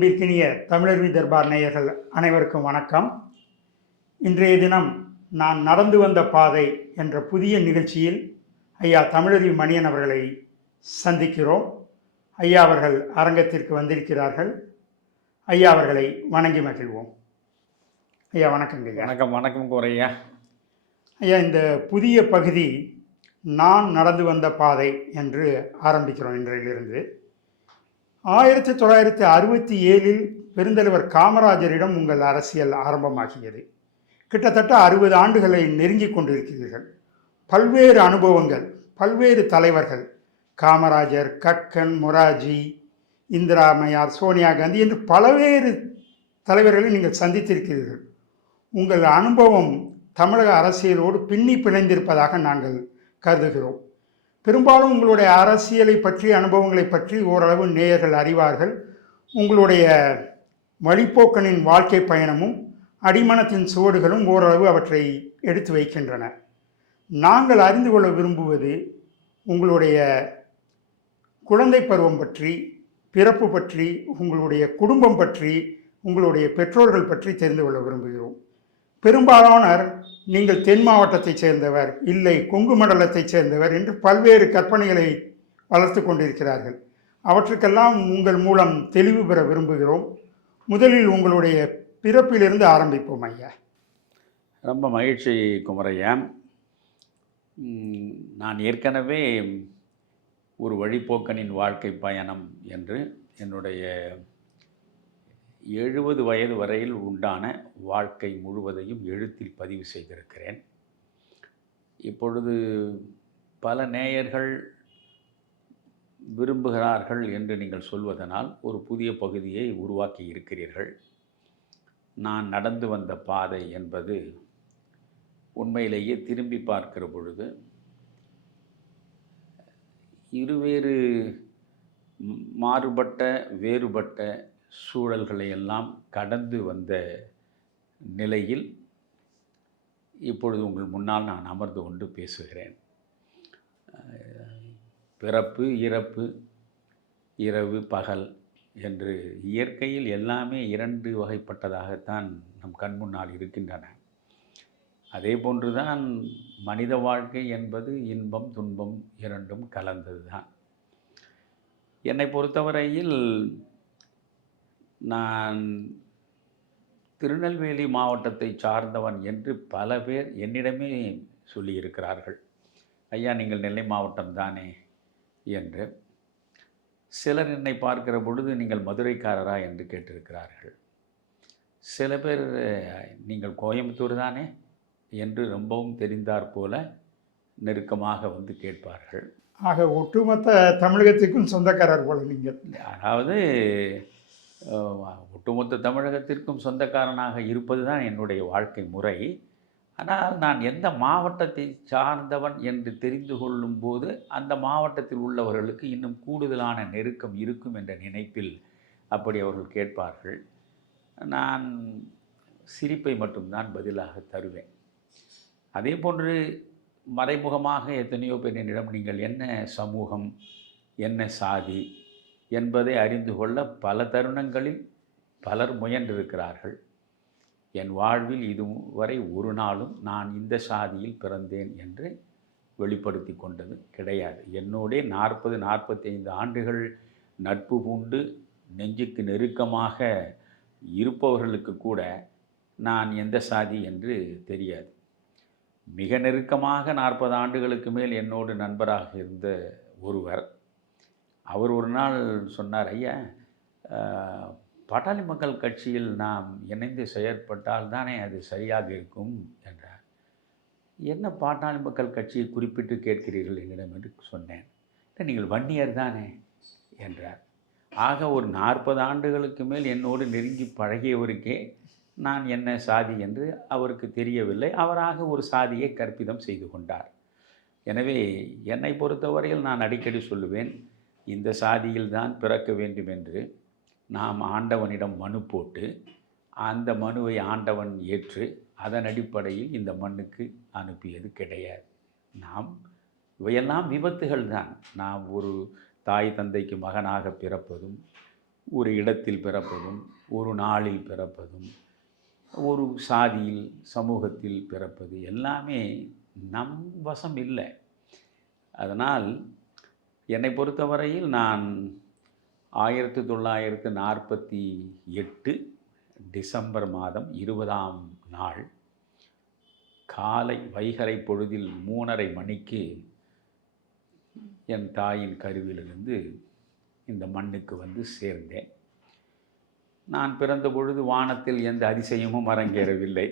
அன்பிற்கினிய தமிழர்வி தர்பார் நேயர்கள் அனைவருக்கும் வணக்கம். இன்றைய தினம் நான் நடந்து வந்த பாதை என்ற புதிய நிகழ்ச்சியில் ஐயா தமிழறிவு மணியன் அவர்களை சந்திக்கிறோம். ஐயா அவர்கள் அரங்கத்திற்கு வந்திருக்கிறார்கள். ஐயா அவர்களை வணங்கி மகிழ்வோம். ஐயா வணக்கங்க வணக்கம் வணக்கம் குறையா ஐயா இந்த புதிய பகுதி நான் நடந்து வந்த பாதை என்று ஆரம்பிக்கிறோம் இன்றையிலிருந்து. ஆயிரத்தி தொள்ளாயிரத்தி அறுபத்தி ஏழில் பெருந்தலைவர் காமராஜரிடம் உங்கள் அரசியல் ஆரம்பமாகியது. கிட்டத்தட்ட அறுபது ஆண்டுகளை நெருங்கி கொண்டிருக்கிறீர்கள். பல்வேறு அனுபவங்கள் பல்வேறு தலைவர்கள் காமராஜர் கக்கன் மொராஜி இந்திராமையார் சோனியா காந்தி என்று பல்வேறு தலைவர்களை நீங்கள் சந்தித்திருக்கிறீர்கள். உங்கள் அனுபவம் தமிழக அரசியலோடு பின்னி பிணைந்திருப்பதாக நாங்கள் கருதுகிறோம். பெரும்பாலும் உங்களுடைய அரசியலை பற்றி அனுபவங்களை பற்றி ஓரளவு நேயர்கள் அறிவார்கள். உங்களுடைய வழிப்போக்கனின் வாழ்க்கை பயணமும் அடிமனத்தின் சுவடுகளும் ஓரளவு அவற்றை எடுத்து வைக்கின்றன. நாங்கள் அறிந்து கொள்ள விரும்புவது உங்களுடைய குழந்தை பருவம் பற்றி பிறப்பு பற்றி உங்களுடைய குடும்பம் பற்றி உங்களுடைய பெற்றோர்கள் பற்றி தெரிந்து கொள்ள விரும்புகிறோம். பெரும்பாலானர் நீங்கள் தென் மாவட்டத்தைச் சேர்ந்தவர் இல்லை கொங்கு மண்டலத்தைச் சேர்ந்தவர் என்று பல்வேறு கற்பனைகளை வளர்த்து கொண்டிருக்கிறார்கள். அவற்றுக்கெல்லாம் உங்கள் மூலம் தெளிவு பெற விரும்புகிறோம். முதலில் உங்களுடைய பிறப்பிலிருந்து ஆரம்பிப்போம் ஐயா. ரொம்ப மகிழ்ச்சி குமரையா நான் ஏற்கனவே ஒரு வழிப்போக்கனின் வாழ்க்கை பயணம் என்று என்னுடைய எழுபது வயது வரையில் உண்டான வாழ்க்கை முழுவதையும் எழுத்தில் பதிவு செய்திருக்கிறேன். இப்பொழுது பல நேயர்கள் விரும்புகிறார்கள் என்று நீங்கள் சொல்வதனால் ஒரு புதிய பகுதியை உருவாக்கி இருக்கிறீர்கள். நான் நடந்து வந்த பாதை என்பது உண்மையிலேயே திரும்பி பார்க்கிற பொழுது இருவேறு மாறுபட்ட வேறுபட்ட சூழல்களை எல்லாம் கடந்து வந்த நிலையில் இப்பொழுது உங்கள் முன்னால் நான் அமர்ந்து கொண்டு பேசுகிறேன். பிறப்பு இறப்பு இரவு பகல் என்று இயற்கையில் எல்லாமே இரண்டு வகைப்பட்டதாகத்தான் நம் கண் முன்னால் இருக்கின்றன. அதே போன்றுதான் மனித வாழ்க்கை என்பது இன்பம் துன்பம் இரண்டும் கலந்தது தான் என்னை பொறுத்தவரையில் நான் திருநெல்வேலி மாவட்டத்தை சார்ந்தவன் என்று பல பேர் என்னிடமே சொல்லியிருக்கிறார்கள். ஐயா நீங்கள் நெல்லை மாவட்டம் தானே? என்று. சிலர் என்னை பார்க்கிற பொழுது நீங்கள் மதுரைக்காரரா? என்று கேட்டிருக்கிறார்கள். சில பேர் நீங்கள் கோயம்புத்தூர் தானே? என்று ரொம்பவும் தெரிந்தாற் போல நெருக்கமாக வந்து கேட்பார்கள். ஆக ஒட்டுமொத்த தமிழகத்திற்கும் சொந்தக்காரர் போல நீங்கள். அதாவது ஒட்டுமொத்த தமிழகத்திற்கும் சொந்தக்காரனாக இருப்பது தான் என்னுடைய வாழ்க்கை முறை. ஆனால் நான் எந்த மாவட்டத்தை சார்ந்தவன் என்று தெரிந்து கொள்ளும் போது அந்த மாவட்டத்தில் உள்ளவர்களுக்கு இன்னும் கூடுதலான நெருக்கம் இருக்கும் என்ற நினைப்பில் அப்படி அவர்கள் கேட்பார்கள். நான் சிரிப்பை மட்டும்தான் பதிலாக தருவேன். அதே போன்று மறைமுகமாக எத்தனையோ பேர் என்னிடம் நீங்கள் என்ன சமூகம்? என்ன சாதி? என்பதை அறிந்து கொள்ள பல தருணங்களில் பலர் முயன்றிருக்கிறார்கள். என் வாழ்வில் இதுவரை ஒரு நாளும் நான் இந்த சாதியில் பிறந்தேன் என்று வெளிப்படுத்தி கொண்டது கிடையாது. என்னோடே நாற்பது நாற்பத்தைந்து ஆண்டுகள் நட்பு பூண்டு நெஞ்சுக்கு நெருக்கமாக இருப்பவர்களுக்கு கூட நான் எந்த சாதி என்று தெரியாது. மிக நெருக்கமாக நாற்பது ஆண்டுகளுக்கு மேல் என்னோடு நண்பராக இருந்த ஒருவர் அவர் ஒரு நாள் சொன்னார் ஐயா பாட்டாளி மக்கள் கட்சியில் நாம் இணைந்து செயற்பட்டால் தானே அது சரியாக இருக்கும்? என்றார். என்ன பாட்டாளி மக்கள் கட்சியை குறிப்பிட்டு கேட்கிறீர்கள் என்னிடம்? என்று சொன்னேன். நீங்கள் வன்னியர் தானே? என்றார். ஆக ஒரு நாற்பது ஆண்டுகளுக்கு மேல் என்னோடு நெருங்கி பழகியவருக்கே நான் என்ன சாதி என்று அவருக்கு தெரியவில்லை. அவராக ஒரு சாதியை கற்பிதம் செய்து கொண்டார். எனவே என்னை பொறுத்தவரையில் நான் அடிக்கடி சொல்லுவேன் இந்த சாதியில் தான் பிறக்க வேண்டும் என்று நாம் ஆண்டவனிடம் மனு போட்டு அந்த மனுவை ஆண்டவன் ஏற்று அதன் அடிப்படையில் இந்த மண்ணுக்கு அனுப்பியது கிடையாது. நாம் இவையெல்லாம் விபத்துகள் தான். நாம் ஒரு தாய் தந்தைக்கு மகனாக பிறப்பதும் ஒரு இடத்தில் பிறப்பதும் ஒரு நாளில் பிறப்பதும் ஒரு சாதியில் சமூகத்தில் பிறப்பது எல்லாமே நம் வசம் இல்லை. அதனால் என்னை பொறுத்தவரையில் நான் ஆயிரத்தி தொள்ளாயிரத்து நாற்பத்தி எட்டு டிசம்பர் மாதம் இருபதாம் நாள் காலை வைகறை பொழுதில் மூணரை மணிக்கு என் தாயின் கருவிலிருந்து இந்த மண்ணுக்கு வந்து சேர்ந்தேன். நான் பிறந்த பொழுது வானத்தில் எந்த அதிசயமும் அரங்கேறவில்லை.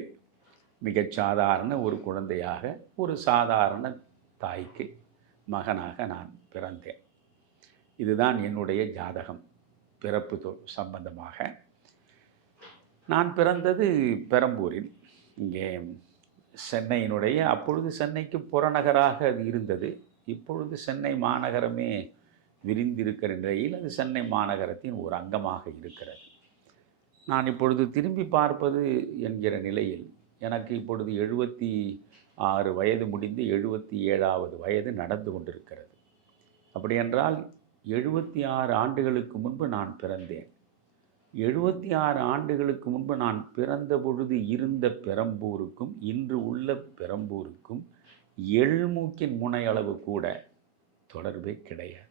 மிகச் சாதாரண ஒரு குழந்தையாக ஒரு சாதாரண தாய்க்கு மகனாக நான் பிறந்தேன். இதுதான் என்னுடைய ஜாதகம் பிறப்பு தொ- சம்பந்தமாக. நான் பிறந்தது பெரம்பூரில். இங்கே சென்னையினுடைய அப்பொழுது சென்னைக்கு புறநகராக அது இருந்தது. இப்பொழுது சென்னை மாநகரமே விரிந்திருக்கிற நிலையில் அது சென்னை மாநகரத்தின் ஒரு அங்கமாக இருக்கிறது. நான் இப்பொழுது திரும்பி பார்ப்பது என்கிற நிலையில் எனக்கு இப்பொழுது எழுபத்தி ஆறு வயது முடிந்து எழுபத்தி ஏழாவது வயது நடந்து கொண்டிருக்கிறது. அப்படியென்றால் எழுபத்தி ஆறு ஆண்டுகளுக்கு முன்பு நான் பிறந்தேன். எழுபத்தி ஆறு ஆண்டுகளுக்கு முன்பு நான் பிறந்த பொழுது இருந்த பெரம்பூருக்கும் இன்று உள்ள பெரம்பூருக்கும் எள்மூக்கின் முனையளவு கூட தொடர்பே கிடையாது.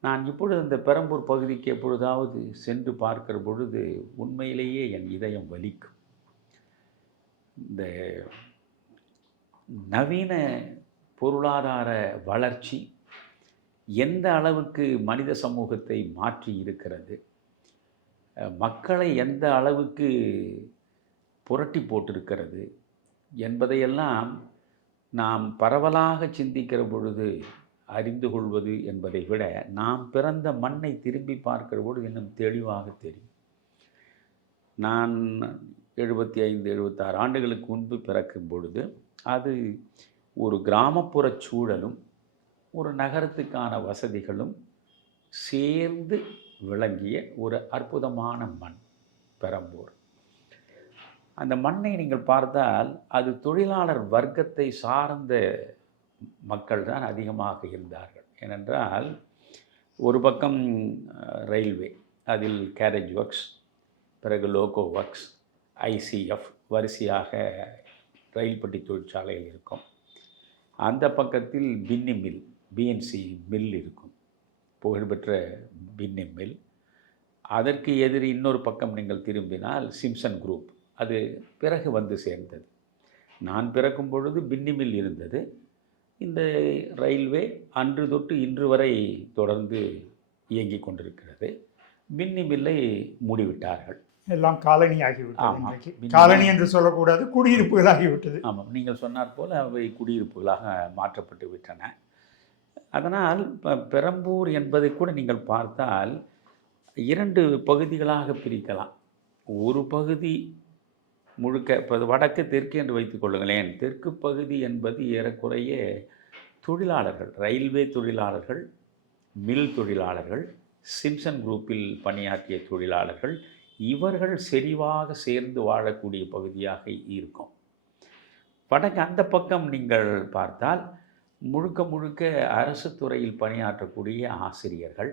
நான் இப்பொழுது இந்த பெரம்பூர் பகுதிக்கு எப்பொழுதாவது சென்று பார்க்கிற பொழுது உண்மையிலேயே என் இதயம் வலிக்கும். இந்த நவீன பொருளாதார வளர்ச்சி எந்த அளவுக்கு மனித சமூகத்தை மாற்றி இருக்கிறது? மக்களை எந்த அளவுக்கு புரட்டி போட்டிருக்கிறது என்பதையெல்லாம் நாம் பரவலாக சிந்திக்கிற பொழுது அறிந்து கொள்வது என்பதை விட நாம் பிறந்த மண்ணை திரும்பி பார்க்கிற பொழுது இன்னும் தெளிவாக தெரியும். நான் எழுபத்தி ஐந்து எழுபத்தாறு ஆண்டுகளுக்கு முன்பு பிறக்கும் பொழுது அது ஒரு கிராமப்புற சூழலும் ஒரு நகரத்துக்கான வசதிகளும் சேர்ந்து விளங்கிய ஒரு அற்புதமான மண் பெரம்பூர். அந்த மண்ணை நீங்கள் பார்த்தால் அது தொழிலாளர் வர்க்கத்தை சார்ந்த மக்கள் தான் அதிகமாக இருந்தார்கள். ஏனென்றால் ஒரு பக்கம் ரயில்வே அதில் கேரேஜ் ஒர்க்ஸ் பிறகு லோகோ ஒர்க்ஸ் ஐசிஎஃப் வரிசையாக ரயில் பெட்டி தொழிற்சாலைகள் இருக்கும். அந்த பக்கத்தில் பின்னி மில் பிஎன்சி மில் இருக்கும். புகழ்பெற்ற பின்னி மில் அதற்கு எதிரி இன்னொரு பக்கம் நீங்கள் திரும்பினால் சிம்சன் குரூப் அது பிறகு வந்து சேர்ந்தது. நான் பிறக்கும் பொழுது பின்னி மில் இருந்தது. இந்த ரயில்வே அன்று தொட்டு இன்று வரை தொடர்ந்து இயங்கிக் கொண்டிருக்கிறது. பின்னி மில்லை மூடிவிட்டார்கள். எல்லாம் காலனி ஆகிவிட்டது காலனி என்று சொல்லக்கூடாது குடியிருப்புகள் ஆகிவிட்டது. ஆமாம் நீங்கள் சொன்னார் போல் அவை குடியிருப்புகளாக மாற்றப்பட்டு விட்டன. அதனால் ப- பெரம்பூர் என்பதை கூட நீங்கள் பார்த்தால் இரண்டு பகுதிகளாக பிரிக்கலாம். ஒரு பகுதி முழுக்க இப்போ வடக்கு தெற்கு என்று வைத்துக் கொள்ளுங்களேன். தெற்கு பகுதி என்பது ஏறக்குறைய தொழிலாளர்கள் ரயில்வே தொழிலாளர்கள் மில் தொழிலாளர்கள் சிம்சன் குரூப்பில் பணியாற்றிய தொழிலாளர்கள் இவர்கள் செறிவாக சேர்ந்து வாழக்கூடிய பகுதியாக இருக்கும். வடக்கு அந்த பக்கம் நீங்கள் பார்த்தால் முழுக்க முழுக்க அரசு துறையில் பணியாற்றக்கூடிய ஆசிரியர்கள்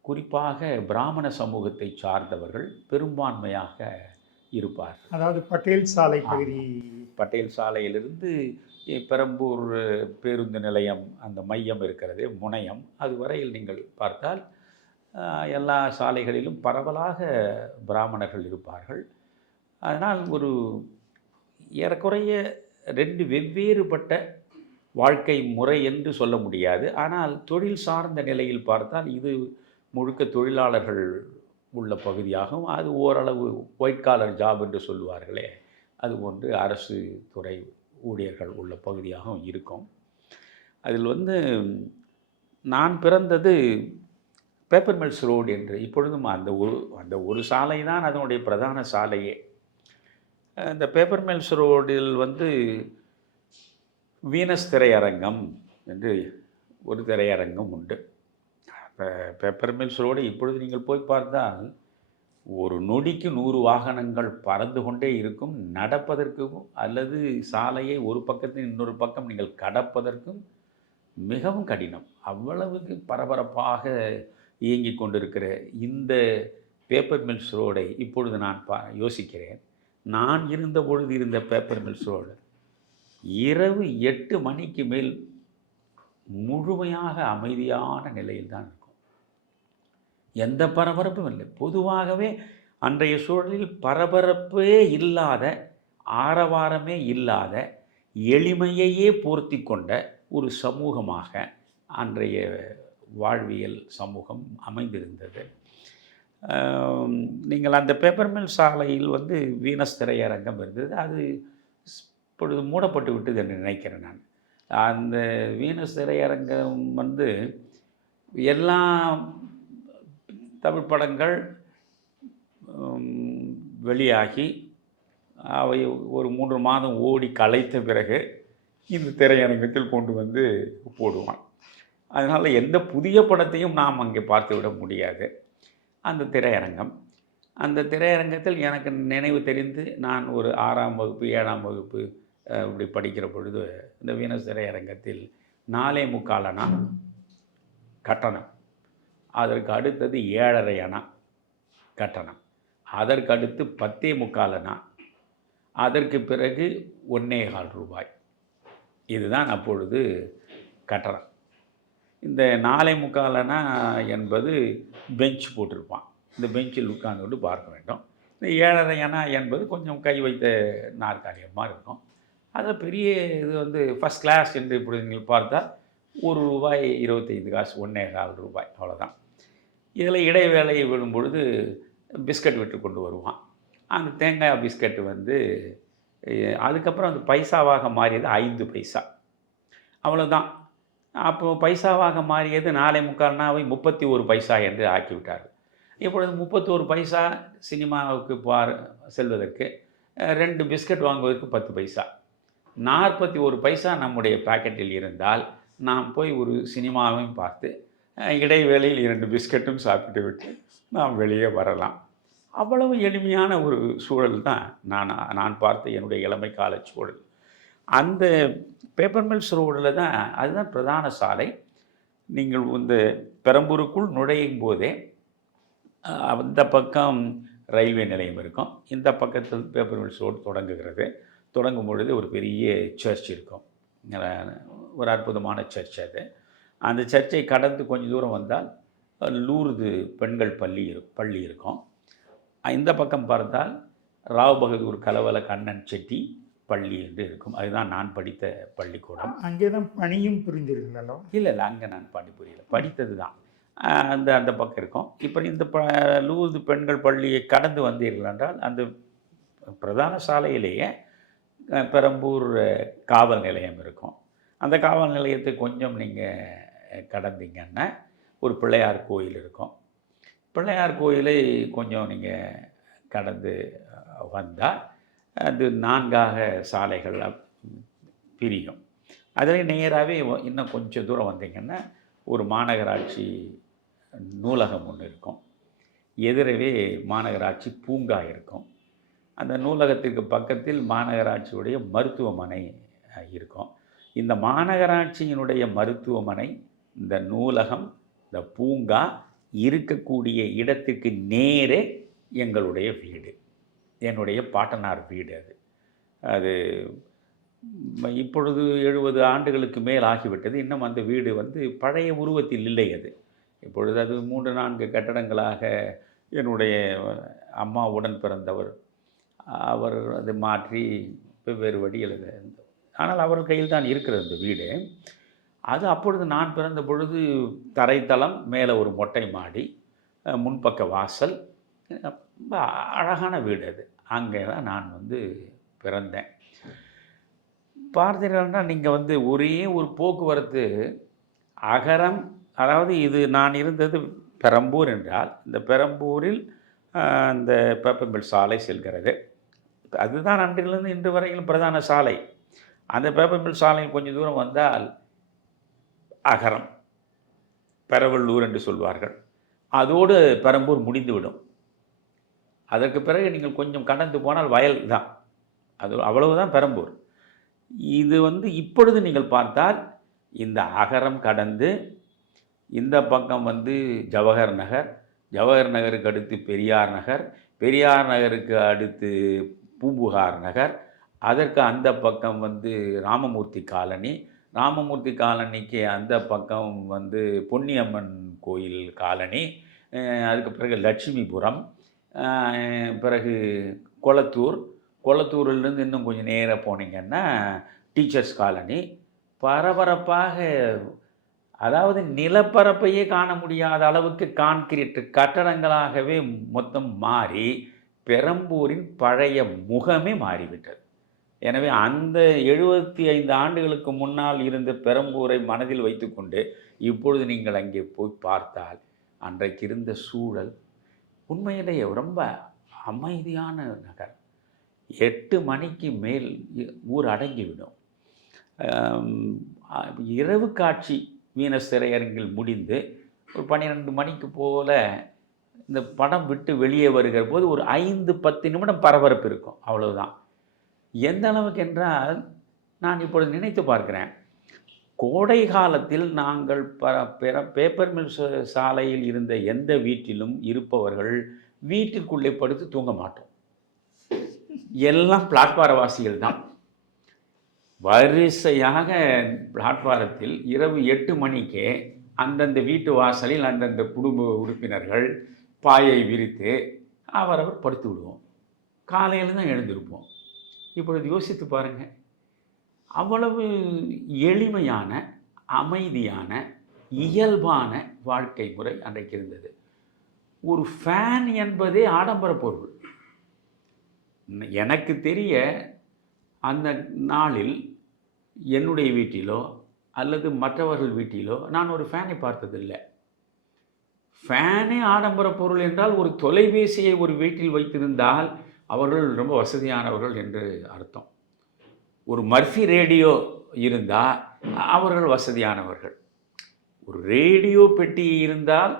குறிப்பாக பிராமண சமூகத்தை சார்ந்தவர்கள் பெரும்பான்மையாக இருப்பார்கள். அதாவது பட்டேல் சாலை பகுதி. பட்டேல் சாலையிலிருந்து பெரம்பூர் பேருந்து நிலையம் அந்த மையம் இருக்கிறது முனையம். அது வரையில் நீங்கள் பார்த்தால் எல்லா சாலைகளிலும் பரவலாக பிராமணர்கள் இருப்பார்கள். அதனால் ஒரு ஏறக்குறைய ரெண்டு வெவ்வேறுபட்ட வாழ்க்கை முறை என்று சொல்ல முடியாது. ஆனால் தொழில் சார்ந்த நிலையில் பார்த்தால் இது முழுக்க தொழிலாளர்கள் உள்ள பகுதியாகவும் அது ஓரளவு ஒயிட் காலர் ஜாப் என்று சொல்லுவார்களே. அது போன்று அரசு துறை ஊழியர்கள் உள்ள பகுதியாகவும் இருக்கும். அதில் வந்து நான் பிறந்தது பேப்பர் மில்ஸ் ரோடு என்று இப்பொழுதும் அந்த ஒரு அந்த ஒரு சாலை தான் அதனுடைய பிரதான சாலையே. அந்த பேப்பர் மில்ஸ் ரோடில் வந்து வீனஸ் திரையரங்கம் என்று ஒரு திரையரங்கம் உண்டு. பெப்பர் பேப்பர் மில்ஸ் இப்பொழுது நீங்கள் போய் பார்த்தால் ஒரு நொடிக்கு நூறு வாகனங்கள் பறந்து கொண்டே இருக்கும். நடப்பதற்கும் அல்லது சாலையை ஒரு பக்கத்தில் இன்னொரு பக்கம் நீங்கள் கடப்பதற்கும் மிகவும் கடினம். அவ்வளவுக்கு பரபரப்பாக இயங்கிக் கொண்டிருக்கிற இந்த பேப்பர் மில்ஸ் ரோடை இப்பொழுது நான் பா யோசிக்கிறேன். நான் இருந்த பொழுது இருந்த பேப்பர் மில்ஸ் ரோடு இரவு எட்டு மணிக்கு மேல் முழுமையாக அமைதியான நிலையில் தான் இருக்கும். எந்த பரபரப்பும் இல்லை. பொதுவாகவே அன்றைய சூழலில் பரபரப்பே இல்லாத ஆரவாரமே இல்லாத எளிமையையே பூர்த்தி கொண்ட ஒரு சமூகமாக அன்றைய வாழ்வியல் சமூகம் அமைந்திருந்தது. நீங்கள் அந்த பேப்பர் மில் சாலையில் வந்து வீனஸ் திரையரங்கம் இருந்தது. அது இப்பொழுது மூடப்பட்டு விட்டது என்று நினைக்கிறேன் நான். அந்த வீணஸ் திரையரங்கம் வந்து எல்லா தமிழ் படங்கள் வெளியாகி அவை ஒரு மூன்று மாதம் ஓடி கலைத்த பிறகு இந்த திரையரங்கத்தில் கொண்டு வந்து போடுவான். அதனால் எந்த புதிய படத்தையும் நாம் அங்கே பார்த்துவிட முடியாது. அந்த திரையரங்கம். அந்த திரையரங்கத்தில் எனக்கு நினைவு தெரிந்து நான் ஒரு ஆறாம் வகுப்பு ஏழாம் வகுப்பு இப்படி படிக்கிற பொழுது இந்த வீனஸ் திரையரங்கத்தில் நாலே முக்கால் அணா கட்டணம். அதற்கு அடுத்தது ஏழரை அணா கட்டணம். அதற்கு அடுத்து பத்தே முக்கால் அணா. அதற்கு பிறகு ஒன்னேகால் ரூபாய். இதுதான் அப்பொழுது கட்டணம். இந்த நாலே முக்காலனா என்பது பெஞ்ச் போட்டிருப்பான். இந்த பெஞ்சில் உட்கார்ந்துட்டு பார்க்க வேண்டும். இந்த ஏழரை அணா என்பது கொஞ்சம் கை வைத்த நாற்காலியமாக இருக்கும். அது பெரிய இது வந்து ஃபஸ்ட் கிளாஸ் என்று இப்படி நீங்கள் பார்த்தால் ஒரு ரூபாய் இருபத்தைந்து காசு ஒன்றே கால் ரூபாய் அவ்வளோதான் இதில் இடைவேளை விடும்பொழுது பிஸ்கட் விட்டு கொண்டு வருவான். அந்த தேங்காய் பிஸ்கட் வந்து அதுக்கப்புறம் அந்த பைசாவாக மாறியது ஐந்து பைசா. அவ்வளோதான் அப்போ பைசாவாக மாறியது நாலே முக்கால்னாவை முப்பத்தி ஒரு பைசா என்று ஆக்கிவிட்டார் இப்பொழுது முப்பத்தோரு பைசா சினிமாவுக்கு பார் செல்வதற்கு ரெண்டு பிஸ்கட் வாங்குவதற்கு பத்து பைசா. நாற்பத்தி ஒரு பைசா நம்முடைய பாக்கெட்டில் இருந்தால் நாம் போய் ஒரு சினிமாவையும் பார்த்து இடைவேளையில் இரண்டு பிஸ்கட்டும் சாப்பிட்டு விட்டு நாம் வெளியே வரலாம். அவ்வளவு எளிமையான ஒரு சூழல் தான் நான் நான் பார்த்த என்னுடைய இளமை கால சூழல். அந்த பேப்பர் மில்ஸ் ரோடில் தான் அதுதான் பிரதான சாலை. நீங்கள் இந்த பெரம்பூருக்குள் நுழையும் போதே அந்த பக்கம் ரயில்வே நிலையம் இருக்கும். இந்த பக்கத்தில் பேப்பர் மில்ஸ் ரோடு தொடங்குகிறது. தொடங்கும் பொழுது ஒரு பெரிய சர்ச் இருக்கும். ஒரு அற்புதமான சர்ச் அது. அந்த சர்ச்சை கடந்து கொஞ்சம் தூரம் வந்தால் லூர்து பெண்கள் பள்ளி இரு பள்ளி இருக்கும். இந்த பக்கம் பார்த்தால் ராவ் பகதூர் கலவல கண்ணன் செட்டி பள்ளி என்று இருக்கும். அதுதான் நான் படித்த பள்ளிக்கூடம். அங்கே தான் பணியும் அல்லவா இல்லை இல்லை அங்கே நான் பணி புரியல. படித்தது தான் அந்த அந்த பக்கம் இருக்கும். இப்போ இந்த ப லூர்து பெண்கள் பள்ளியை கடந்து வந்தீர்கள் என்றால் அந்த பிரதான சாலையிலேயே பெரம்பூர் காவல் நிலையம் இருக்கும். அந்த காவல் நிலையத்தை கொஞ்சம் நீங்கள் கடந்தீங்கன்னா ஒரு பிள்ளையார் கோயில் இருக்கும். பிள்ளையார் கோயிலை கொஞ்சம் நீங்கள் கடந்து வந்தால் அது நான்காக சாலைகள் பிரியும். அதில் நேராகவே இன்னும் கொஞ்சம் தூரம் வந்தீங்கன்னா ஒரு மாநகராட்சி நூலகம் ஒன்று இருக்கும். எதிரவே மாநகராட்சி பூங்கா இருக்கும். அந்த நூலகத்திற்கு பக்கத்தில் மாநகராட்சியுடைய மருத்துவமனை இருக்கும். இந்த மாநகராட்சியினுடைய மருத்துவமனை இந்த நூலகம் இந்த பூங்கா இருக்கக்கூடிய இடத்துக்கு நேரே எங்களுடைய வீடு. என்னுடைய பாட்டனார் வீடு அது. அது இப்பொழுது எழுபது ஆண்டுகளுக்கு மேல் ஆகிவிட்டது. இன்னும் அந்த வீடு வந்து பழைய உருவத்தில் இல்லை அது. இப்பொழுது அது மூன்று நான்கு கட்டடங்களாக என்னுடைய அம்மாவுடன் பிறந்தவர் அவர் அதை மாற்றி வெவ்வேறு வழியில் ஆனால் அவர் கையில் தான் இருக்கிறது அந்த வீடு. அது அப்பொழுது நான் பிறந்த பொழுது தரைத்தளம் மேலே ஒரு மொட்டை மாடி முன்பக்க வாசல். ரொம்ப அழகான வீடு அது. அங்கே தான் நான் வந்து பிறந்தேன். பார்த்தீங்கன்னா நீங்கள் வந்து ஒரே ஒரு போக்குவரத்து அகரம் அதாவது இது நான் இருந்தது பெரம்பூர் என்றால் இந்த பெரம்பூரில் ஆஹ், இந்த பேப்பர்மில் சாலை செல்கிறது. அதுதான் அன்றிலிருந்து இன்று வரையிலும் பிரதான சாலை. அந்த பேப்பர்மில் சாலையில் கொஞ்சம் தூரம் வந்தால் அகரம் பெரவள்ளூர் என்று சொல்வார்கள். அதோடு பெரம்பூர் முடிந்துவிடும். அதற்கு பிறகு நீங்கள் கொஞ்சம் கடந்து போனால் வயல் தான் அது அவ்வளவுதான் பெரம்பூர். இது வந்து இப்பொழுது நீங்கள் பார்த்தால் இந்த அகரம் கடந்து இந்த பக்கம் வந்து ஜவஹர் நகர் ஜவஹர் நகருக்கு அடுத்து பெரியார் நகர் பெரியார் நகருக்கு அடுத்து பூம்புகார் நகர். அதற்கு அந்த பக்கம் வந்து ராமமூர்த்தி காலனி. ராமமூர்த்தி காலனிக்கு அந்த பக்கம் வந்து பொன்னியம்மன் கோயில் காலனி. அதுக்கு பிறகு லட்சுமிபுரம். பிறகு கொளத்தூர். கொளத்தூர்லேருந்து இன்னும் கொஞ்சம் நேராக போனீங்கன்னா டீச்சர்ஸ் காலனி. பரபரப்பாக அதாவது நிலப்பரப்பையே காண முடியாத அளவுக்கு கான்கிரீட் கட்டடங்களாகவே மொத்தம் மாறி பெரம்பூரின் பழைய முகமே மாறிவிட்டது. எனவே அந்த எழுபத்தி ஐந்து ஆண்டுகளுக்கு முன்னால் இருந்த பெரம்பூரை மனதில் வைத்துக்கொண்டு இப்பொழுது நீங்கள் அங்கே போய் பார்த்தால் அன்றைக்கு இருந்த சூழல் உண்மையிலேயே ரொம்ப அமைதியான நகர். எட்டு மணிக்கு மேல் ஊர் அடங்கிவிடும். இரவு காட்சி வீனஸ் திரையரங்கில் முடிந்து ஒரு பன்னிரெண்டு மணிக்கு போல இந்த படம் விட்டு வெளியே வருகிற போது ஒரு ஐந்து பத்து நிமிடம் பரபரப்பு இருக்கும். அவ்வளவுதான். எந்த அளவுக்கு என்றால் நான் இப்பொழுது நினைத்து பார்க்கிறேன். கோடை காலத்தில் நாங்கள் ப பிற பேப்பர் மில் ச- சாலையில் இருந்த எந்த வீட்டிலும் இருப்பவர்கள் வீட்டிற்குள்ளே படுத்து தூங்க மாட்டோம். எல்லாம் பிளாட்பாரவாசிகள் தான். வரிசையாக பிளாட்பாரத்தில் இரவு எட்டு மணிக்கே அந்தந்த வீட்டு வாசலில் அந்தந்த குடும்ப உறுப்பினர்கள் பாயை விரித்து அவரவர் படுத்து விடுவோம் காலையில் தான் எழுந்திருப்போம். இப்பொழுது யோசித்து பாருங்கள் அவ்வளவு எளிமையான அமைதியான இயல்பான வாழ்க்கை முறை அன்றைக்கு இருந்தது. ஒரு ஃபேன் என்பதே ஆடம்பர பொருள். எனக்கு தெரிய அந்த நாளில் என்னுடைய வீட்டிலோ அல்லது மற்றவர்கள் வீட்டிலோ நான் ஒரு ஃபேனை பார்த்ததில்லை. ஃபேனே ஆடம்பர பொருள் என்றால் ஒரு தொலைபேசியை ஒரு வீட்டில் வைத்திருந்தால் அவர்கள் ரொம்ப வசதியானவர்கள் என்று அர்த்தம். ஒரு மர்ஃபி ரேடியோ இருந்தால் அவர்கள் வசதியானவர்கள். ஒரு ரேடியோ பெட்டி இருந்தால்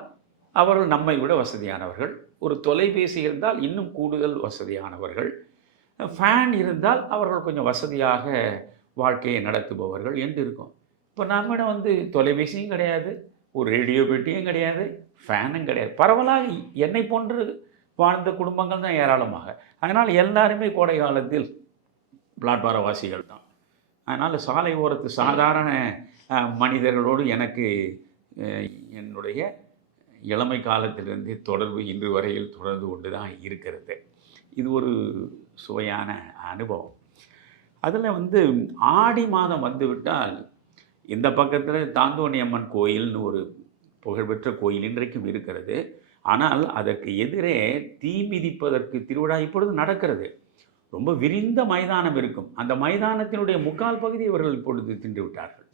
அவர்கள் நம்மை விட வசதியானவர்கள். ஒரு தொலைபேசி இருந்தால் இன்னும் கூடுதல் வசதியானவர்கள். ஃபேன் இருந்தால் அவர்கள் கொஞ்சம் வசதியாக வாழ்க்கையை நடத்துபவர்கள் என்று இருக்கும். இப்போ நம்மிடம் வந்து தொலைபேசியும் கிடையாது ஒரு ரேடியோ பெட்டியும் கிடையாது ஃபேனும் கிடையாது. பரவலாக என்னை போன்று வாழ்ந்த குடும்பங்கள் தான் ஏராளமாக. அதனால் எல்லாருமே கோடை காலத்தில் பிளாட்பாரவாசிகள் தான். அதனால் சாலை ஓரத்து சாதாரண மனிதர்களோடு எனக்கு என்னுடைய இளமை காலத்திலிருந்து தொடர்பு இன்று வரையில் தொடர்ந்து கொண்டு தான் இருக்கிறது. இது ஒரு சுவையான அனுபவம். அதில் வந்து ஆடி மாதம் வந்துவிட்டால் இந்த பக்கத்தில் தாந்தோணி அம்மன் கோயில்னு ஒரு புகழ்பெற்ற கோயில் இன்றைக்கும் இருக்கிறது. ஆனால் அதற்கு எதிரே தீ மிதிப்பதற்கு திருவிழா இப்பொழுது நடக்கிறது. ரொம்ப விரிந்த மைதானம் இருக்கும். அந்த மைதானத்தினுடைய முக்கால் பகுதி இவர்கள் இப்பொழுது தின்று விட்டார்கள்.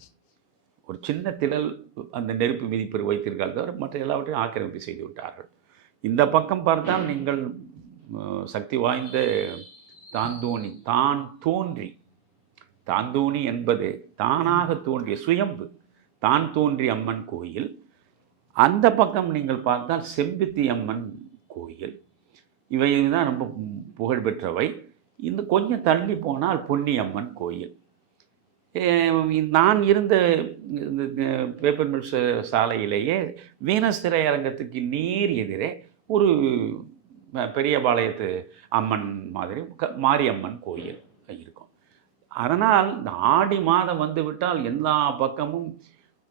ஒரு சின்ன திடல் அந்த நெருப்பு மிதிப்பர் வைத்திருக்கால் தவிர மற்ற எல்லாவற்றையும் ஆக்கிரமிப்பு செய்து விட்டார்கள். இந்த பக்கம் பார்த்தால் நீங்கள் சக்தி வாய்ந்த தாந்தோணி தான் தோன்றி. தாந்தோணி என்பது தானாக தோன்றிய சுயம்பு. தான் தோன்றி அம்மன் கோயில். அந்த பக்கம் நீங்கள் பார்த்தால் செம்பித்தி அம்மன் கோயில். இவை தான் ரொம்ப புகழ்பெற்றவை இந்த கொஞ்சம் தள்ளி போனால் பொன்னியம்மன் கோயில். நான் இருந்த இந்த பேப்பர் மில் ச- சாலையிலேயே வீனஸ் திரையரங்கத்துக்கு நேர் எதிரே ஒரு பெரியபாளையத்து அம்மன் மாதிரி க மாரியம்மன் கோயில் இருக்கும். அதனால் இந்த ஆடி மாதம் வந்துவிட்டால் எல்லா பக்கமும்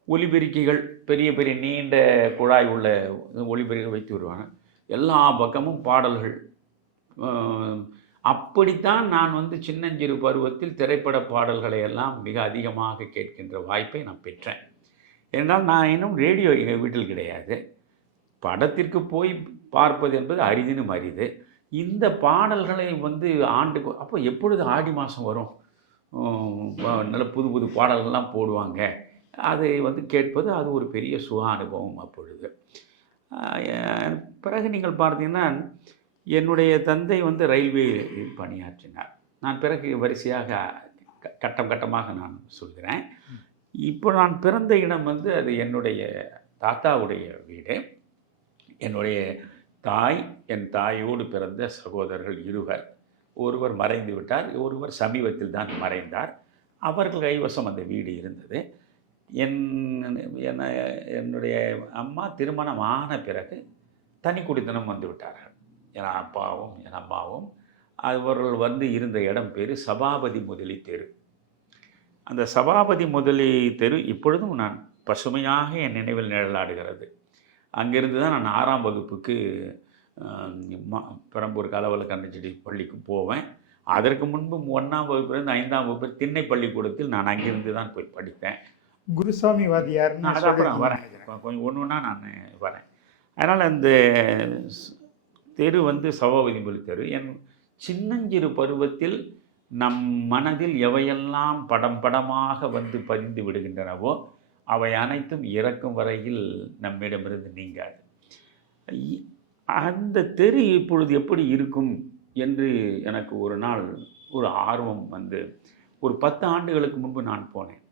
ஒலிபெருக்கிகள் பெரிய பெரிய நீண்ட குழாய் உள்ள ஒலிபெருக்கிகள் வைத்து வருவாங்க. எல்லா பக்கமும் பாடல்கள். அப்படித்தான் நான் வந்து சின்னஞ்சிறு பருவத்தில் திரைப்பட பாடல்களை எல்லாம் மிக அதிகமாக கேட்கின்ற வாய்ப்பை நான் பெற்றேன். என்றால் நான் இன்னும் ரேடியோ எங்கள் வீட்டில் கிடையாது. படத்திற்கு போய் பார்ப்பது என்பது அரிதினும் அரிது. இந்த பாடல்களை வந்து ஆண்டுக்கு அப்போ எப்பொழுது ஆடி மாதம் வரும்? நல்ல புது புது பாடல்கள்லாம் போடுவாங்க. அதை வந்து கேட்பது அது ஒரு பெரிய சுக அனுபவம் அப்பொழுது பிறகு நீங்கள் பார்த்தீங்கன்னா என்னுடைய தந்தை வந்து ரயில்வே பணியாற்றினார். நான் பிறகு வரிசையாக க- கட்டம் கட்டமாக நான் சொல்கிறேன். இப்போ நான் பிறந்த இடம் வந்து அது என்னுடைய தாத்தாவுடைய வீடு. என்னுடைய தாய் என் தாயோடு பிறந்த சகோதரர்கள் இருவர். ஒருவர் மறைந்து விட்டார் ஒருவர் சமீபத்தில் தான் மறைந்தார். அவர்கள் கைவசம் அந்த வீடு இருந்தது. என் என்ன என்னுடைய அம்மா திருமணம் ஆன பிறகு தனி குடித்தனம் வந்து விட்டார்கள். என் அப்பாவும் என் அம்மாவும். அவர்கள் வந்து இருந்த இடம் பேர் சபாபதி முதலி தெரு. அந்த சபாபதி முதலி தெரு இப்பொழுதும் நான் பசுமையாக என் நினைவில் நிழலாடுகிறது. அங்கிருந்து தான் நான் ஆறாம் வகுப்புக்கு பெரம்பூர் கலவல கண்ணச்செடி பள்ளிக்கு போவேன். அதற்கு முன்பு ஒன்றாம் வகுப்பிலிருந்து ஐந்தாம் வகுப்பு திண்ணை பள்ளிக்கூடத்தில் நான் அங்கிருந்து தான் போய் படித்தேன். குருசாமி வாதியார்னு நான் அப்புறம். வரேன். கொஞ்சம் ஒன்று ஒன்றா நான் வரேன். அதனால் அந்த தெரு வந்து சபாபதிபுரி தெரு என் சின்னஞ்சிறு பருவத்தில் நம் மனதில் எவையெல்லாம் படம் படமாக வந்து பதிந்து விடுகின்றனவோ அவை அனைத்தும் இறக்கும் வரையில் நம்மிடமிருந்து நீங்காது. அந்த தெரு இப்பொழுது எப்படி இருக்கும் என்று எனக்கு ஒரு நாள் ஒரு ஆர்வம் வந்து ஒரு பத்து ஆண்டுகளுக்கு முன்பு நான் போனேன்.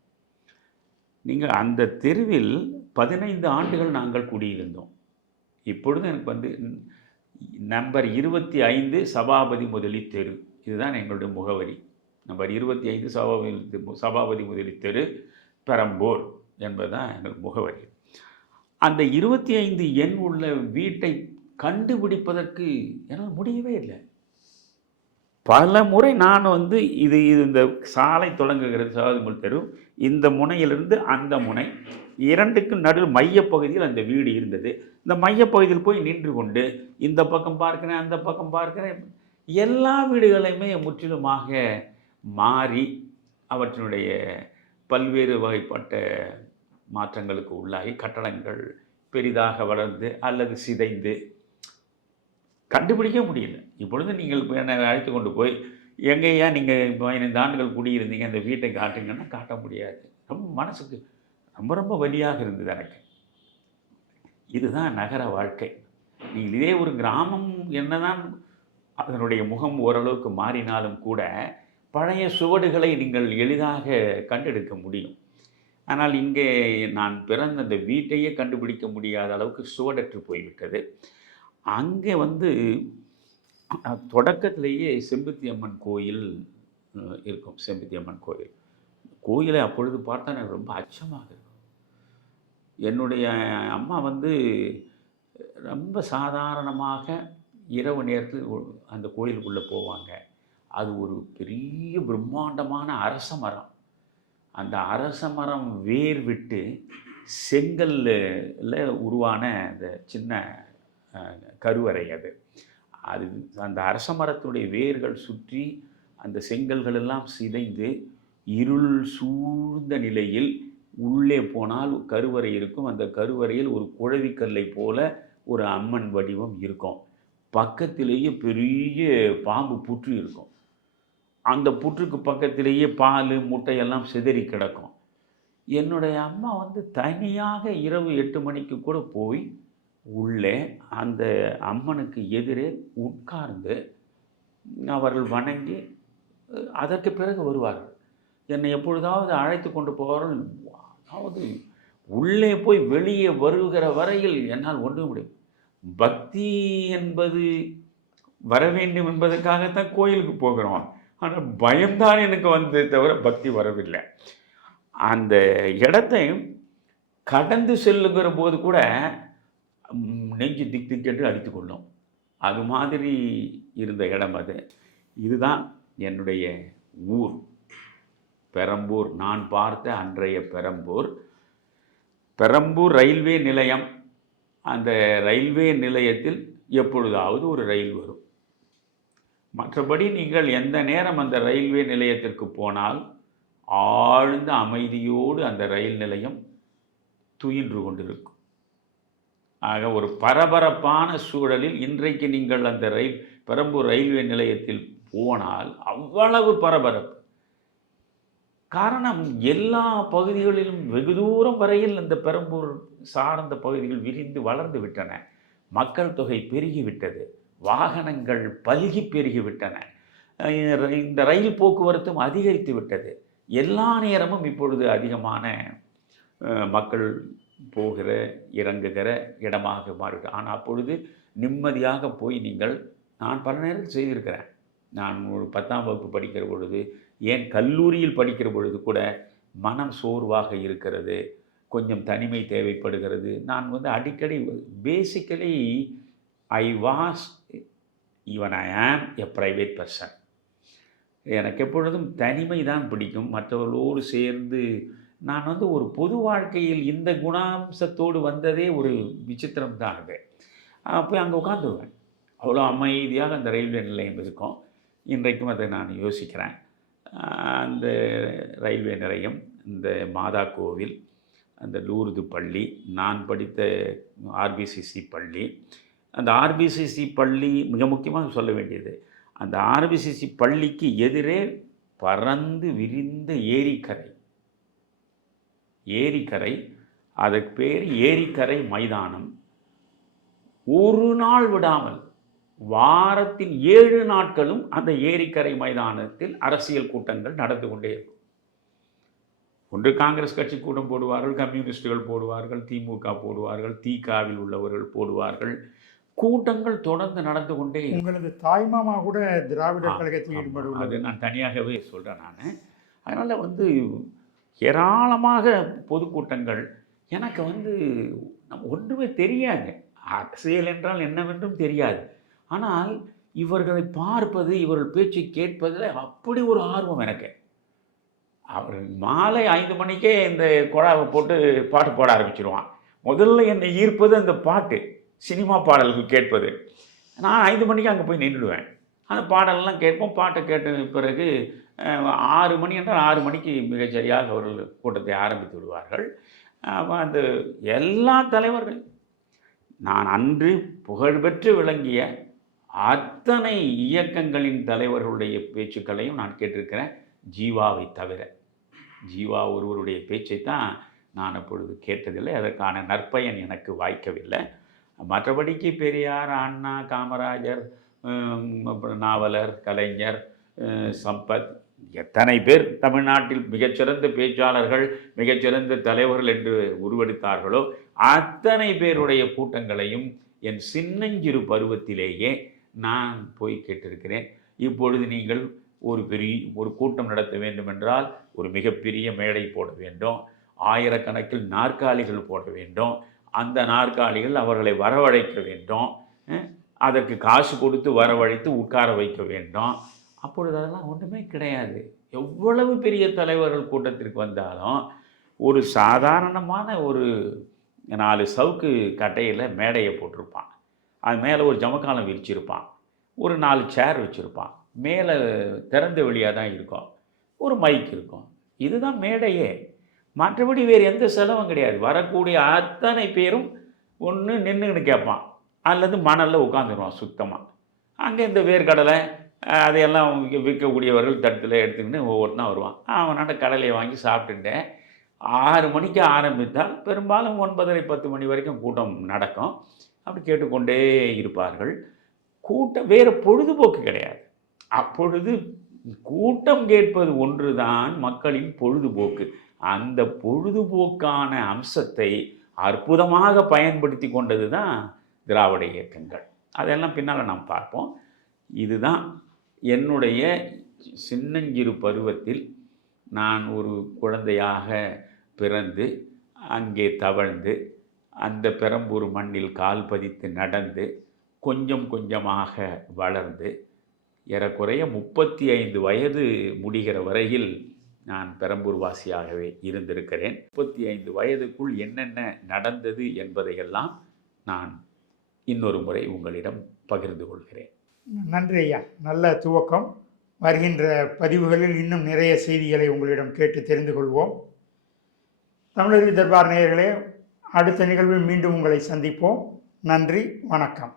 நீங்கள் அந்த தெருவில் பதினைந்து ஆண்டுகள் நாங்கள் குடியிருந்தோம். இப்பொழுது எனக்கு வந்து நம்பர் இருபத்தி ஐந்து சபாபதி முதலி தெரு. இதுதான் எங்களுடைய முகவரி. நம்பர் இருபத்தி ஐந்து சபாபதி தெரு- சபாபதி முதலி தெரு பெரம்பூர் என்பதுதான் எங்கள் முகவரி. அந்த இருபத்தி ஐந்து எண் உள்ள வீட்டை கண்டுபிடிப்பதற்கு என்னால் முடியவே இல்லை. பல முறை நான் வந்து இது இது இந்த சாலை தொடங்குகிறது சபாதிமுல் தெரு. இந்த முனையிலிருந்து அந்த முனை இரண்டுக்கும் நடுவில் மையப்பகுதியில் அந்த வீடு இருந்தது. இந்த மையப்பகுதியில் போய் நின்று கொண்டு இந்த பக்கம் பார்க்கிறேன் அந்த பக்கம் பார்க்கிறேன் எல்லா வீடுகளையுமே முற்றிலுமாக மாறி அவற்றினுடைய பல்வேறு வகைப்பட்ட மாற்றங்களுக்கு உள்ளாகி கட்டடங்கள் பெரிதாக வளர்ந்து அல்லது சிதைந்து கண்டுபிடிக்க முடியல. இப்பொழுது நீங்கள் என்னை அழைத்து கொண்டு போய் எங்கேயா நீங்கள் பதினைந்து ஆண்டுகள் குடியிருந்தீங்க அந்த வீட்டை காட்டுங்கன்னா காட்ட முடியாது. ரொம்ப மனசுக்கு ரொம்ப ரொம்ப வலியாக இருந்தது எனக்கு. இதுதான் நகர வாழ்க்கை. நீங்கள் இதே ஒரு கிராமம் என்னதான் அதனுடைய முகம் ஓரளவுக்கு மாறினாலும் கூட பழைய சுவடுகளை நீங்கள் எளிதாக கண்டெடுக்க முடியும். ஆனால் இங்கே நான் பிறந்த அந்த வீட்டையே கண்டுபிடிக்க முடியாத அளவுக்கு சுவடற்று போய்விட்டது. அங்கே வந்து தொடக்கத்திலேயே செம்புத்தி அம்மன் கோயில் இருக்கும். செம்புத்தி அம்மன் கோயில். கோயிலை அப்பொழுது பார்த்தா எனக்கு ரொம்ப அச்சமாக இருக்கும். என்னுடைய அம்மா வந்து ரொம்ப சாதாரணமாக இரவு நேரத்தில் அந்த கோயிலுக்குள்ளே போவாங்க. அது ஒரு பெரிய பிரம்மாண்டமான அரச மரம். அந்த அரச மரம் வேர் விட்டு செங்கல்ல உருவான அந்த சின்ன கருவறை அது அது அந்த அரச மரத்துடைய வேர்கள் சுற்றி அந்த செங்கல்கள் எல்லாம் சிதைந்து இருள் சூழ்ந்த நிலையில் உள்ளே போனால் கருவறை இருக்கும். அந்த கருவறையில் ஒரு குழவிக்கல்லை போல ஒரு அம்மன் வடிவம் இருக்கும். பக்கத்திலேயே பெரிய பாம்பு புற்று இருக்கும். அந்த புற்றுக்கு பக்கத்திலேயே பால் முட்டையெல்லாம் சிதறி கிடக்கும். என்னுடைய அம்மா வந்து தனியாக இரவு எட்டு மணிக்கு கூட போய் உள்ளே அந்த அம்மனுக்கு எதிரே உட்கார்ந்து அவர்கள் வணங்கி அதற்கு பிறகு வருவார்கள். என்னை எப்பொழுதாவது அழைத்து கொண்டு போவார்கள்? அதாவது உள்ளே போய் வெளியே வருகிற வரையில் என்னால் ஒன்றும் முடியும். பக்தி என்பது வர வேண்டும் என்பதற்காகத்தான் கோயிலுக்கு போகிறோம். ஆனால் பயம்தான் எனக்கு வந்ததே தவிர பக்தி வரவில்லை. அந்த இடத்தை கடந்து செல்லுங்கிற போது கூட நெஞ்சு திக் திக்கென்று அடித்து கொள்ளும். அது மாதிரி இருந்த இடம் அது. இதுதான் என்னுடைய ஊர். பெரம்பூர். நான் பார்த்த அன்றைய பெரம்பூர். பெரம்பூர் ரயில்வே நிலையம். அந்த ரயில்வே நிலையத்தில் எப்பொழுதாவது ஒரு ரயில் வரும். மற்றபடி நீங்கள் எந்த நேரம் அந்த ரயில்வே நிலையத்திற்கு போனால் ஆழ்ந்த அமைதியோடு அந்த ரயில் நிலையம் துயின்று கொண்டிருக்கும். ஆக ஒரு பரபரப்பான சூழலில் இன்றைக்கு நீங்கள் அந்த ரயில் பெரம்பூர் ரயில்வே நிலையத்தில் போனால் அவ்வளவு பரபரப்பு. காரணம் எல்லா பகுதிகளிலும் வெகு தூரம் வரையில் அந்த பெரம்பூர் சார்ந்த பகுதிகள் விரிந்து வளர்ந்து விட்டன. மக்கள் தொகை பெருகிவிட்டது வாகனங்கள் பல்கி பெருகிவிட்டன இந்த ரயில் போக்குவரத்தும் அதிகரித்து விட்டது. எல்லா நேரமும் இப்பொழுது அதிகமான மக்கள் போகிற இறங்குகிற இடமாக மாறிவிட்டு ஆனால் அப்பொழுது நிம்மதியாக போய் நீங்கள் நான் பல நேரம் செய்திருக்கிறேன். நான் ஒரு பத்தாம் வகுப்பு படிக்கிற பொழுது ஏன் கல்லூரியில் படிக்கிற பொழுது கூட மனம் சோர்வாக இருக்கிறது கொஞ்சம் தனிமை தேவைப்படுகிறது. நான் வந்து அடிக்கடி basically I was even I am a private person எனக்கு எப்பொழுதும் தனிமை தான் பிடிக்கும். மற்றவர்களோடு சேர்ந்து நான் வந்து ஒரு பொது வாழ்க்கையில் இந்த குணாம்சத்தோடு வந்ததே ஒரு விசித்திரம் தான் அது போய் அங்கே உட்காந்துருவேன் அவ்வளோ அமைதியாக அந்த ரயில்வே நிலையம் இருக்கும். இன்றைக்கும் அதை நான் யோசிக்கிறேன். அந்த ரயில்வே நிலையம் இந்த மாதா கோவில் அந்த லூர்து பள்ளி நான் படித்த ஆர்பிசிசி பள்ளி அந்த ஆர்பிசிசி பள்ளி மிக முக்கியமாக சொல்ல வேண்டியது அந்த ஆர்பிசிசி பள்ளிக்கு எதிரே பறந்து விரிந்த ஏரிக்கரை. ஏரிக்கரை அதுக்கு பேர் ஏரிக்கரை மைதானம் ஒரு நாள் விடாமல் வாரத்தின் ஏழு நாட்களும் அந்த ஏரிக்கரை மைதானத்தில் அரசியல் கூட்டங்கள் நடந்து கொண்டே இருக்கும் ஒன்று காங்கிரஸ் கட்சி கூட்டம் போடுவார்கள் கம்யூனிஸ்டுகள் போடுவார்கள் திமுக போடுவார்கள் திகாவில் உள்ளவர்கள் போடுவார்கள் கூட்டங்கள் தொடர்ந்து நடந்து கொண்டே. உங்களது தாய்மாமா கூட திராவிடர் ஆ, கழகத்தில் ஆமா. ஈடுபட அது உள்ளது நான் தனியாகவே சொல்கிறேன் நான் அதனால் வந்து ஏராளமாக பொதுக்கூட்டங்கள். எனக்கு வந்து ஒன்றுமே தெரியாது. அரசியல் என்றால் என்னவென்றும் தெரியாது. ஆனால் இவர்களை பார்ப்பது இவர்கள் பேச்சை கேட்பதில் அப்படி ஒரு ஆர்வம் எனக்கு. அவர் மாலை ஐந்து மணிக்கே இந்த குழாவை போட்டு பாட்டு பாட ஆரம்பிச்சிருவான். முதல்ல என்னை ஈர்ப்பது அந்த பாட்டு சினிமா பாடல்கள் கேட்பது. நான் ஐந்து மணிக்கு அங்கே போய் நின்றுடுவேன். அந்த பாடலெல்லாம் கேட்போம் பாட்டை கேட்ட பிறகு ஆறு மணி என்றால் ஆறு மணிக்கு மிகச்சரியாக அவர்கள் கூட்டத்தை ஆரம்பித்து விடுவார்கள். அந்த எல்லா தலைவர்கள். நான் அன்று புகழ்பெற்று விளங்கிய அத்தனை இயக்கங்களின் தலைவர்களுடைய பேச்சுக்களையும் நான் கேட்டிருக்கிறேன். ஜீவாவை தவிர. ஜீவா ஒருவருடைய பேச்சை தான் நான் அப்பொழுது கேட்டதில்லை. அதற்கான நற்பயன் எனக்கு வாய்க்கவில்லை. மற்றபடிக்கு பெரியார் அண்ணா காமராஜர் நாவலர் கலைஞர் சம்பத் எத்தனை பேர் தமிழ்நாட்டில் மிகச்சிறந்த பேச்சாளர்கள் மிகச்சிறந்த தலைவர்கள் என்று உருவெடுத்தார்களோ அத்தனை பேருடைய கூட்டங்களையும் என் சின்னஞ்சிறு பருவத்திலேயே நான் போய் கேட்டிருக்கிறேன். இப்பொழுது நீங்கள் ஒரு பெரிய ஒரு கூட்டம் நடத்த வேண்டுமென்றால் ஒரு மிகப்பெரிய மேடை போட வேண்டும் ஆயிரக்கணக்கில் நாற்காலிகள் போட வேண்டும் அந்த நாற்காலிகள் அவர்களை வரவழைக்க வேண்டும் அதற்கு காசு கொடுத்து வரவழைத்து உட்கார வைக்க வேண்டும் அப்பொழுது அதெல்லாம் ஒன்றுமே கிடையாது. எவ்வளவு பெரிய தலைவர்கள் கூட்டத்திற்கு வந்தாலும் ஒரு சாதாரணமான ஒரு நாலு சவுக்கு கட்டையில் மேடையை போட்டிருப்பான். அது மேலே ஒரு ஜமக்காலம் விரிச்சிருப்பான். ஒரு நாலு சேர் வச்சுருப்பான். மேலே திறந்த வெளியாக தான் இருக்கும். ஒரு மைக் இருக்கும். இதுதான் மேடையே. மற்றபடி வேறு எந்த செலவும் கிடையாது. வரக்கூடிய அத்தனை பேரும் ஒன்று நின்றுன்னு கேட்பான். அல்லது மணலில் உட்காந்துருவான் சுத்தமாக அங்கே இந்த வேர்க்கடலை அதையெல்லாம் விற்கக்கூடியவர்கள் தட்டில் எடுத்துக்கின்னு ஒவ்வொருத்தான் வருவான். அவனால் கடலையை வாங்கி சாப்பிட்டுட்டேன். ஆறு மணிக்கு ஆரம்பித்தால் பெரும்பாலும் ஒன்பதரை பத்து மணி வரைக்கும் கூட்டம் நடக்கும். அப்படி கேட்டுக்கொண்டே இருப்பார்கள். கூட்டம் வேறு பொழுதுபோக்கு கிடையாது. அப்பொழுது கூட்டம் கேட்பது ஒன்றுதான் மக்களின் பொழுதுபோக்கு. அந்த பொழுதுபோக்கான அம்சத்தை அற்புதமாக பயன்படுத்தி கொண்டது தான் திராவிட இயக்கங்கள். அதெல்லாம் பின்னால் நாம் பார்ப்போம். இதுதான் என்னுடைய சின்னஞ்சிறு பருவத்தில் நான் ஒரு குழந்தையாக பிறந்து அங்கே தவழ்ந்து அந்த பெரம்பூர் மண்ணில் கால் பதித்து நடந்து கொஞ்சம் கொஞ்சமாக வளர்ந்து ஏறக்குறைய முப்பத்தி ஐந்து வயது முடிகிற வரையில் நான் பெரம்பூர் வாசியாகவே இருந்திருக்கிறேன். முப்பத்தி ஐந்து வயதுக்குள் என்னென்ன நடந்தது என்பதையெல்லாம் நான் இன்னொரு முறை உங்களிடம் பகிர்ந்து கொள்கிறேன். நன்றி ஐயா. நல்ல துவக்கம். வருகின்ற பதிவுகளில் இன்னும் நிறைய செய்திகளை உங்களிடம் கேட்டு தெரிந்து கொள்வோம். தமிழர்கள் தர்பார் நேயர்களே அடுத்த நிகழ்வில் மீண்டும் உங்களை சந்திப்போம். நன்றி வணக்கம்.